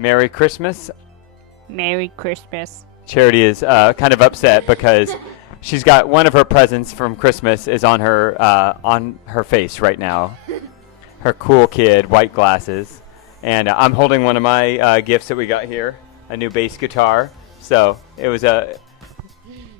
Merry Christmas. Merry Christmas. Charity is kind of upset because she's got one of her presents from Christmas is on her face right now. Her cool kid, white glasses. And I'm holding one of my gifts that we got here, a new bass guitar. So it was a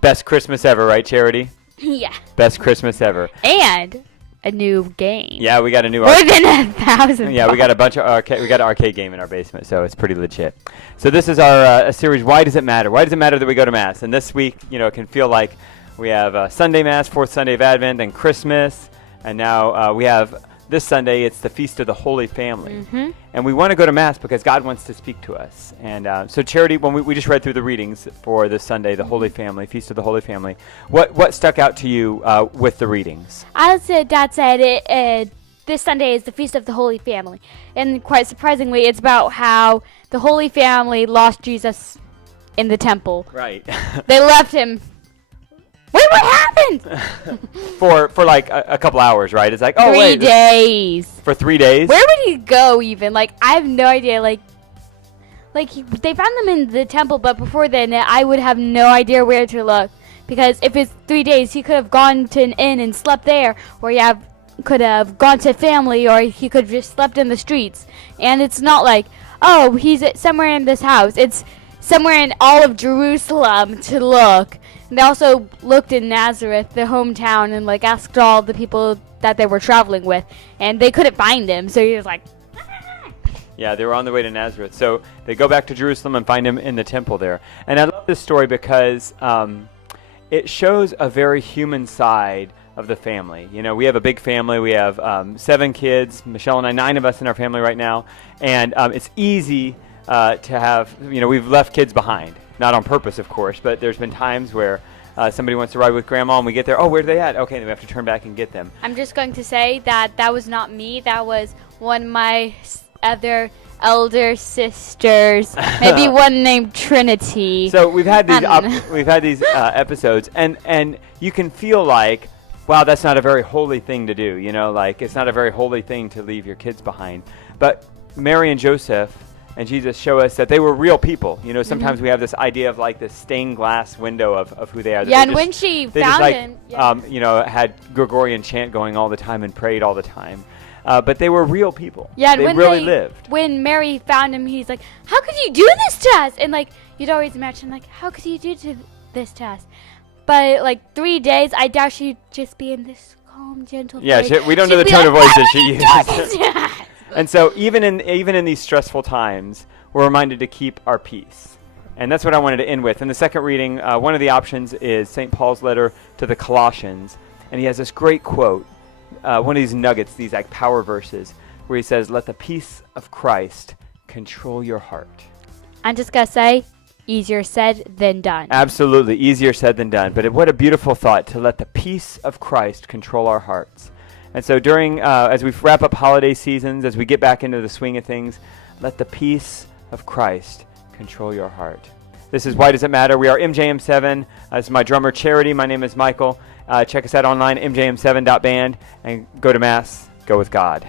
best Christmas ever, right, Charity? Yeah. Best Christmas ever. And a new game. Yeah, we got a new More than 1,000. Yeah, we got a bunch of arcade. We got an arcade game in our basement, so it's pretty legit. So this is our a series. Why does it matter? Why does it matter that we go to Mass? And this week, it can feel like we have Sunday Mass, fourth Sunday of Advent, and Christmas, and now we have this Sunday. It's the Feast of the Holy Family, and we want to go to Mass because God wants to speak to us. And so, Charity, when we just read through the readings for this Sunday, the Holy Family, Feast of the Holy Family, what stuck out to you with the readings? As Dad said, this Sunday is the Feast of the Holy Family. And quite surprisingly, it's about how the Holy Family lost Jesus in the temple. Right. They left him. Wait, what happened? for like a couple hours, right? It's like, 3 days. For 3 days? Where would he go even? Like, I have no idea. They found them in the temple, but before then, I would have no idea where to look. Because if it's 3 days, he could have gone to an inn and slept there, or could have gone to family, or he could have just slept in the streets. And it's not like, oh, he's somewhere in this house. It's somewhere in all of Jerusalem to look. And they also looked in Nazareth, the hometown, and asked all the people that they were traveling with, and they couldn't find him. So he was like, yeah, they were on their way to Nazareth. So they go back to Jerusalem and find him in the temple there. And I love this story because it shows a very human side of the family. We have a big family. We have 7 kids, Michelle and I, 9 of us in our family right now. And it's easy to have, we've left kids behind. Not on purpose, of course, but there's been times where somebody wants to ride with Grandma and we get there, oh, where are they at? Okay, then we have to turn back and get them. I'm just going to say that was not me. That was one of my other elder sisters, maybe one named Trinity. So we've had these episodes, and you can feel like, wow, that's not a very holy thing to do. It's not a very holy thing to leave your kids behind. But Mary and Joseph and Jesus show us that they were real people. Sometimes we have this idea of this stained glass window of who they are. Yeah, and when she found him, had Gregorian chant going all the time and prayed all the time. But they were real people. Yeah, and they really lived. When Mary found him, he's like, how could you do this to us? And you'd always imagine how could you do this to us? But 3 days, I doubt she'd just be in this calm, gentle voice. Yeah, we don't know the tone of voice that she used. And so even in these stressful times, we're reminded to keep our peace. And that's what I wanted to end with. In the second reading, one of the options is St. Paul's letter to the Colossians. And he has this great quote, one of these nuggets, these power verses, where he says, let the peace of Christ control your heart. I'm just going to say, easier said than done. Absolutely, easier said than done. But what a beautiful thought, to let the peace of Christ control our hearts. And so as we wrap up holiday seasons, as we get back into the swing of things, let the peace of Christ control your heart. This is Why Does It Matter? We are MJM7. This is my drummer, Charity. My name is Michael. Check us out online, mjm7.band, and go to Mass. Go with God.